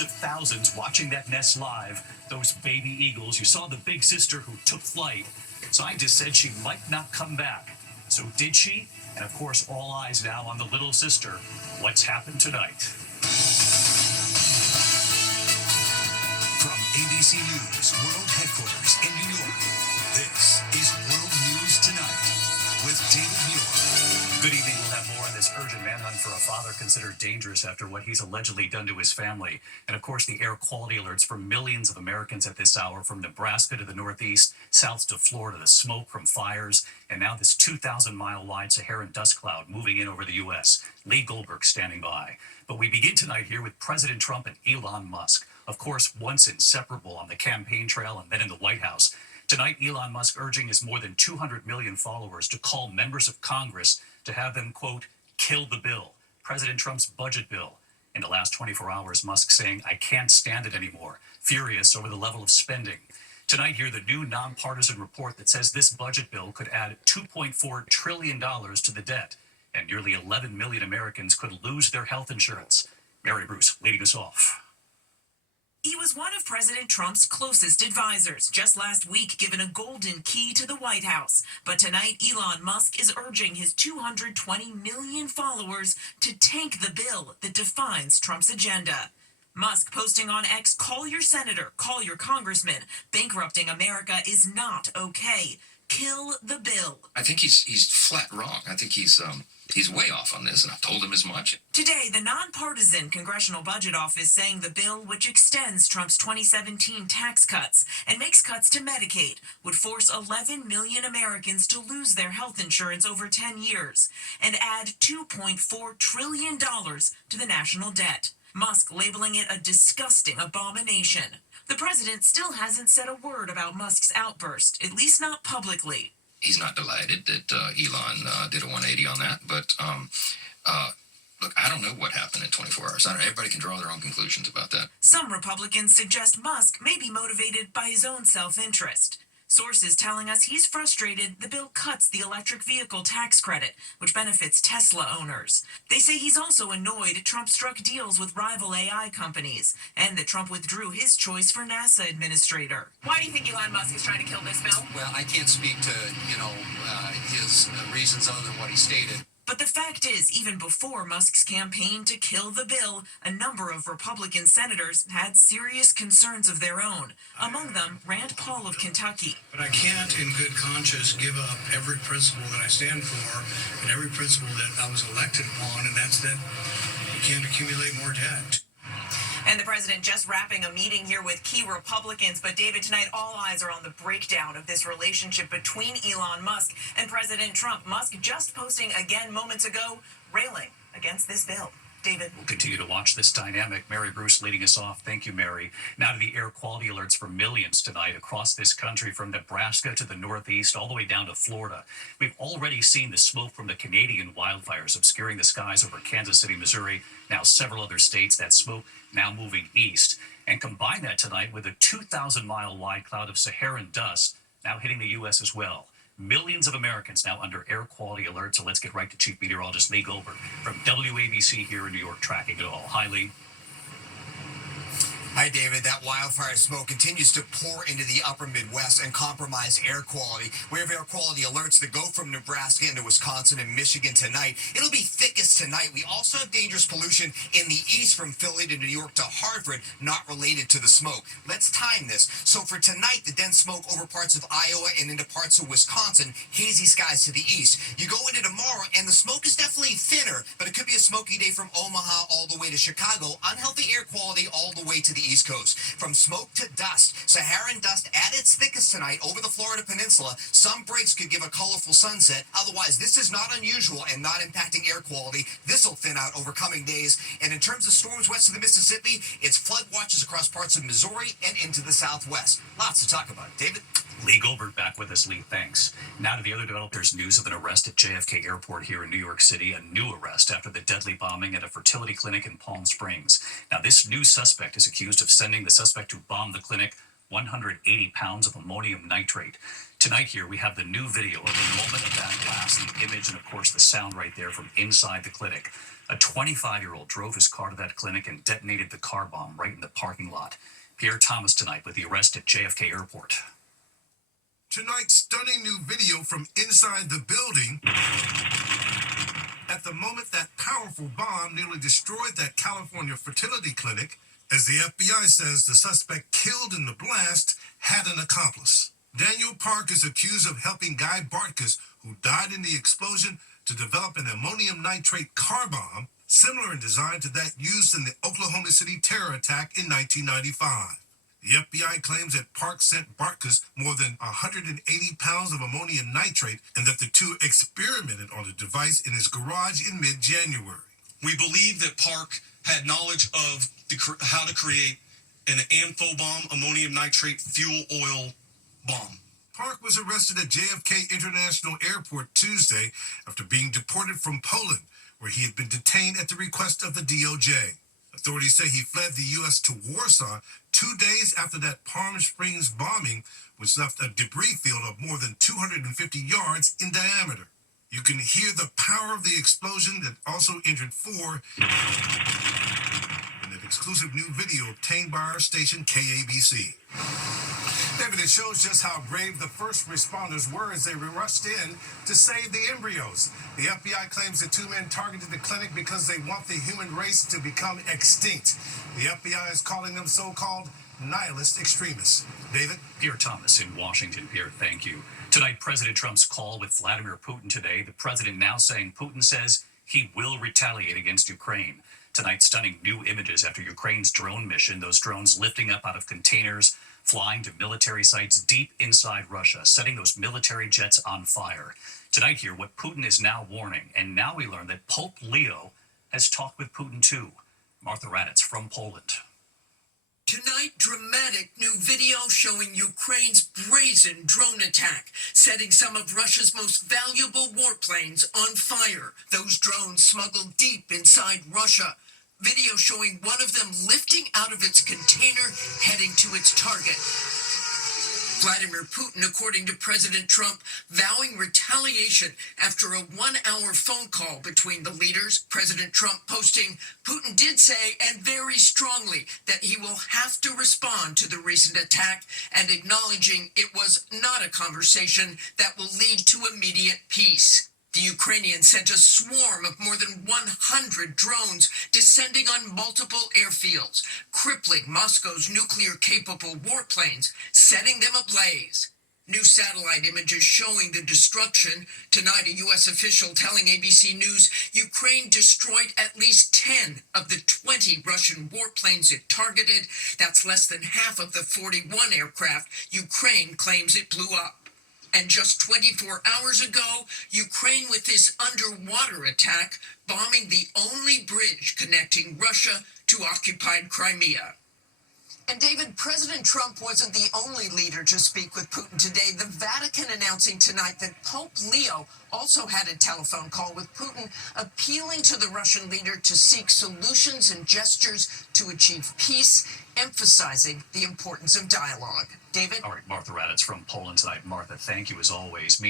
Of thousands watching that nest live, those baby eagles. You saw the big sister who took flight. Scientists said she might not come back. So did she? And of course, all eyes now on the little sister. What's happened tonight? From ABC News World Headquarters in New York, this is World News Tonight with David Muir. Good evening. We'll have more on this urgent manhunt for a father considered dangerous after what he's allegedly done to his family. And of course, the air quality alerts for millions of Americans at this hour, from Nebraska to the Northeast, south to Florida, the smoke from fires, and now this 2,000-mile wide Saharan dust cloud moving in over the U.S. Lee Goldberg standing by. But we begin tonight here with President Trump and Elon Musk. Of course, once inseparable on the campaign trail and then in the White House. Tonight, Elon Musk urging his more than 200 million followers to call members of Congress to have them, quote, kill the bill, President Trump's budget bill. In the last 24 hours, Musk saying, I can't stand it anymore, furious over the level of spending. Tonight, hear the new nonpartisan report that says this budget bill could add $2.4 trillion to the debt, and nearly 11 million Americans could lose their health insurance. Mary Bruce leading us off. He was one of President Trump's closest advisors, just last week given a golden key to the White House. But tonight, Elon Musk is urging his 220 million followers to tank the bill that defines Trump's agenda. Musk posting on X, call your senator, call your congressman. Bankrupting America is not okay. Kill the bill. I think he's flat wrong. I think he's way off on this, and I've told him as much. Today, the nonpartisan Congressional Budget Office saying the bill, which extends Trump's 2017 tax cuts and makes cuts to Medicaid, would force 11 million Americans to lose their health insurance over 10 years and add $2.4 trillion to the national debt. Musk labeling it a disgusting abomination. The president still hasn't said a word about Musk's outburst, at least not publicly. He's not delighted that Elon did a 180 on that, but look, I don't know what happened in 24 hours. Everybody can draw their own conclusions about that. Some Republicans suggest Musk may be motivated by his own self-interest. Sources telling us he's frustrated the bill cuts the electric vehicle tax credit, which benefits Tesla owners. They say he's also annoyed Trump struck deals with rival AI companies, and that Trump withdrew his choice for NASA administrator. Why do you think Elon Musk is trying to kill this bill? Well, I can't speak to, his reasons other than what he stated. But the fact is, even before Musk's campaign to kill the bill, a number of Republican senators had serious concerns of their own. Among them, Rand Paul of Kentucky. But I can't, in good conscience, give up every principle that I stand for and every principle that I was elected upon, and that's that you can't accumulate more debt. And the president just wrapping a meeting here with key Republicans. But David, tonight all eyes are on the breakdown of this relationship between Elon Musk and President Trump. Musk just posting again moments ago, railing against this bill. David. We'll continue to watch this dynamic. Mary Bruce leading us off. Thank you, Mary. Now to the air quality alerts for millions tonight across this country, from Nebraska to the Northeast, all the way down to Florida. We've already seen the smoke from the Canadian wildfires obscuring the skies over Kansas City, Missouri, now several other states. That smoke now moving east. And combine that tonight with a 2,000-mile wide cloud of Saharan dust now hitting the U.S. as well. Millions of Americans now under air quality alert. So let's get right to Chief Meteorologist Lee Goldberg from WABC here in New York, tracking it all. Hi, Lee. Hi, David. That wildfire smoke continues to pour into the upper Midwest and compromise air quality. We have air quality alerts that go from Nebraska into Wisconsin and Michigan tonight. It'll be thickest tonight. We also have dangerous pollution in the east from Philly to New York to Hartford, not related to the smoke. Let's time this. So for tonight, the dense smoke over parts of Iowa and into parts of Wisconsin, hazy skies to the east. You go into tomorrow, and the smoke is definitely thinner, but it could be a smoky day from Omaha all the way to Chicago. Unhealthy air quality all the way to the East Coast. From smoke to dust, Saharan dust at its thickest tonight over the Florida Peninsula. Some breaks could give a colorful sunset. Otherwise, this is not unusual and not impacting air quality. This will thin out over coming days. And in terms of storms west of the Mississippi, it's flood watches across parts of Missouri and into the southwest. Lots to talk about. David? Lee Goldberg back with us. Lee, thanks. Now to the other developers. News of an arrest at JFK Airport here in New York City. A new arrest after the deadly bombing at a fertility clinic in Palm Springs. Now, this new suspect is accused of sending the suspect who bombed the clinic 180 pounds of ammonium nitrate. Tonight here, we have the new video of the moment of that blast, the image, and of course the sound right there from inside the clinic. A 25-year-old drove his car to that clinic and detonated the car bomb right in the parking lot. Pierre Thomas tonight with the arrest at JFK Airport. Tonight's stunning new video from inside the building. At the moment that powerful bomb nearly destroyed that California fertility clinic, as the FBI says the suspect killed in the blast had an accomplice. Daniel Park is accused of helping Guy Bartkus, who died in the explosion, to develop an ammonium nitrate car bomb similar in design to that used in the Oklahoma City terror attack in 1995. The FBI claims that Park sent Bartkus more than 180 pounds of ammonium nitrate and that the two experimented on the device in his garage in mid-January. We believe that Park had knowledge of how to create an amphibomb ammonium nitrate fuel oil bomb. Park was arrested at JFK International Airport Tuesday after being deported from Poland, where he had been detained at the request of the DOJ. Authorities say he fled the U.S. to Warsaw 2 days after that Palm Springs bombing, which left a debris field of more than 250 yards in diameter. You can hear the power of the explosion that also injured 4 in an exclusive new video obtained by our station KABC. David, it shows just how brave the first responders were as they rushed in to save the embryos. The FBI claims the 2 men targeted the clinic because they want the human race to become extinct. The FBI is calling them so-called nihilist extremists. David? Pierre Thomas in Washington. Pierre, thank you. Tonight, President Trump's call with Vladimir Putin today. The president now saying Putin says he will retaliate against Ukraine. Tonight, stunning new images after Ukraine's drone mission, those drones lifting up out of containers, flying to military sites deep inside Russia, setting those military jets on fire. Tonight here, what Putin is now warning, and now we learn that Pope Leo has talked with Putin too. Martha Raddatz from Poland. Tonight, dramatic new video showing Ukraine's brazen drone attack, setting some of Russia's most valuable warplanes on fire. Those drones smuggled deep inside Russia. Video showing one of them lifting out of its container, heading to its target. Vladimir Putin, according to President Trump, vowing retaliation after a 1-hour phone call between the leaders. President Trump posting, Putin did say, and very strongly, that he will have to respond to the recent attack, and acknowledging it was not a conversation that will lead to immediate peace. The Ukrainians sent a swarm of more than 100 drones descending on multiple airfields, crippling Moscow's nuclear-capable warplanes, setting them ablaze. New satellite images showing the destruction. Tonight, a U.S. official telling ABC News Ukraine destroyed at least 10 of the 20 Russian warplanes it targeted. That's less than half of the 41 aircraft Ukraine claims it blew up. And just 24 hours ago, Ukraine with this underwater attack, bombing the only bridge connecting Russia to occupied Crimea. And David, President Trump wasn't the only leader to speak with Putin today. The Vatican announcing tonight that Pope Leo also had a telephone call with Putin, appealing to the Russian leader to seek solutions and gestures to achieve peace, emphasizing the importance of dialogue. David? All right, Martha Raddatz from Poland tonight. Martha, thank you as always.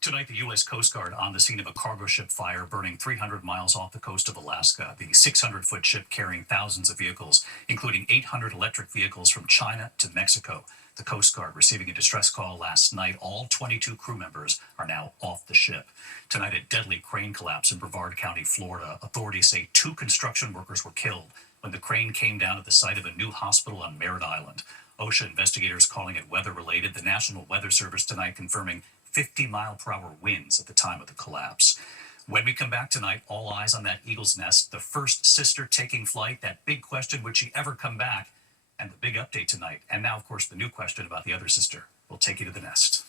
Tonight, the U.S. Coast Guard on the scene of a cargo ship fire burning 300 miles off the coast of Alaska. The 600-foot ship carrying thousands of vehicles, including 800 electric vehicles from China to Mexico. The Coast Guard receiving a distress call last night. All 22 crew members are now off the ship. Tonight, a deadly crane collapse in Brevard County, Florida. Authorities say 2 construction workers were killed when the crane came down at the site of a new hospital on Merritt Island. OSHA investigators calling it weather-related. The National Weather Service tonight confirming 50-mile-per-hour winds at the time of the collapse. When we come back tonight, all eyes on that eagle's nest, the first sister taking flight, that big question, would she ever come back? And the big update tonight. And now, of course, the new question about the other sister. We'll take you to the nest.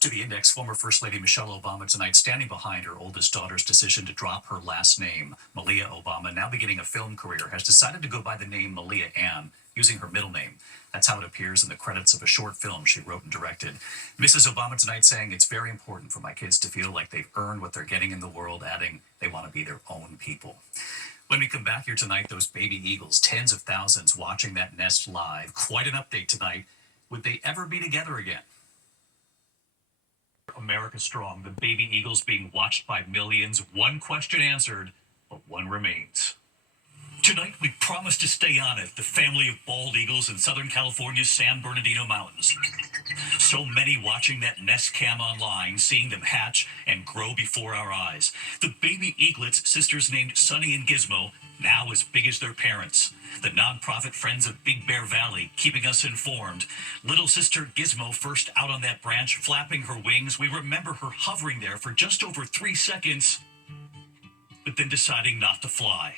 To the Index, former First Lady Michelle Obama tonight standing behind her oldest daughter's decision to drop her last name. Malia Obama, now beginning a film career, has decided to go by the name Malia Ann, using her middle name. That's how it appears in the credits of a short film she wrote and directed. Mrs. Obama tonight saying, it's very important for my kids to feel like they've earned what they're getting in the world, adding they want to be their own people. When we come back here tonight, those baby eagles, tens of thousands watching that nest live. Quite an update tonight. Would they ever be together again? America Strong, the baby eagles being watched by millions. One question answered, but one remains. Tonight, we promise to stay on it, the family of bald eagles in Southern California's San Bernardino Mountains. So many watching that nest cam online, seeing them hatch and grow before our eyes. The baby eaglets, sisters named Sunny and Gizmo, now as big as their parents. The nonprofit Friends of Big Bear Valley keeping us informed. Little sister Gizmo first out on that branch, flapping her wings. We remember her hovering there for just over 3 seconds, but then deciding not to fly.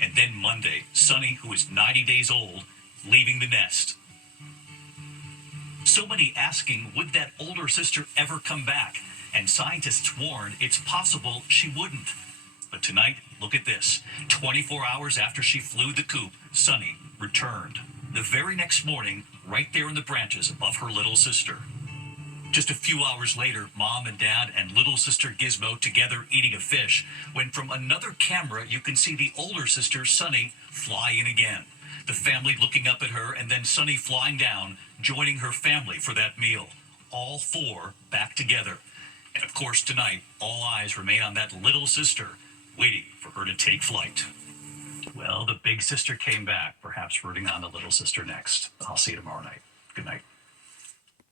And then Monday, Sunny, who is 90 days old, leaving the nest. So many asking, would that older sister ever come back? And scientists warn it's possible she wouldn't. But tonight, look at this. 24 hours after she flew the coop, Sunny returned. The very next morning, right there in the branches above her little sister. Just a few hours later, Mom and Dad and little sister Gizmo together eating a fish, when from another camera you can see the older sister, Sunny, fly in again. The family looking up at her, and then Sunny flying down, joining her family for that meal. All four back together. And of course tonight, all eyes remain on that little sister, waiting for her to take flight. Well, the big sister came back, perhaps rooting on the little sister next. I'll see you tomorrow night. Good night.